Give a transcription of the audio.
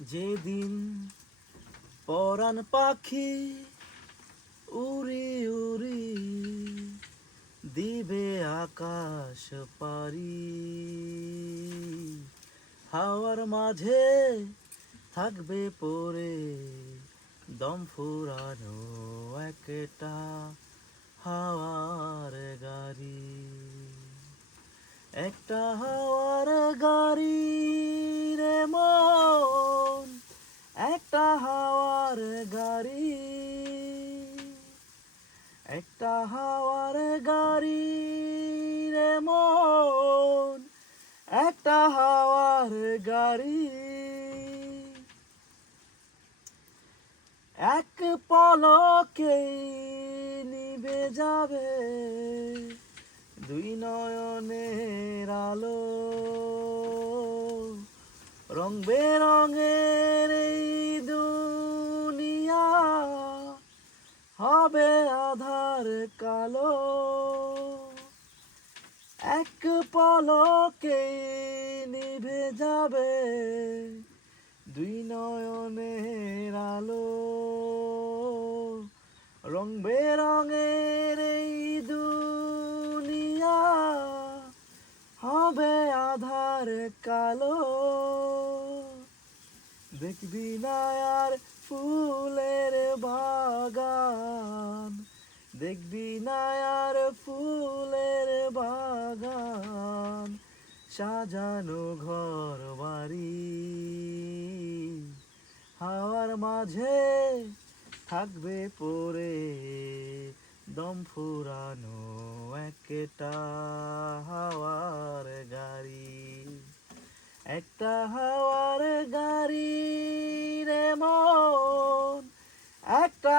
যেদিন পরাণ পাখি উড়ি উড়ি দিবে আকাশ পারি, হাওয়ার মাঝে থাকবে পড়ে দম ফুরানো একটা হাওয়ার গাড়ি, একটা হাওয়ার গাড়ি রে মন, একটা হাওয়ার গাড়ি, একটা হাওয়ার গাড়ি রে মন, একটা হাওয়ার গাড়ি। এক পলকেই নিভে যাবে দুই নয়নের আলো, রং বেরঙের এই দুনিয়া হবে আধার কালো। এক পলকেই নিভে যাবে দুই নয়নের আলো, রং বেরঙের এই দুনিয়া হবে আধার কালো। দেখবি না আর ফুলের বাগান, দেখবি না আর ফুলের বাগান, সাজানো ঘর বাড়ি, হাওয়ার মাঝে থাকবে পড়ে দম ফুরানো একটা হাওয়ার গাড়ি, একটা হাওয়ার গাড়ি রে মন, একটা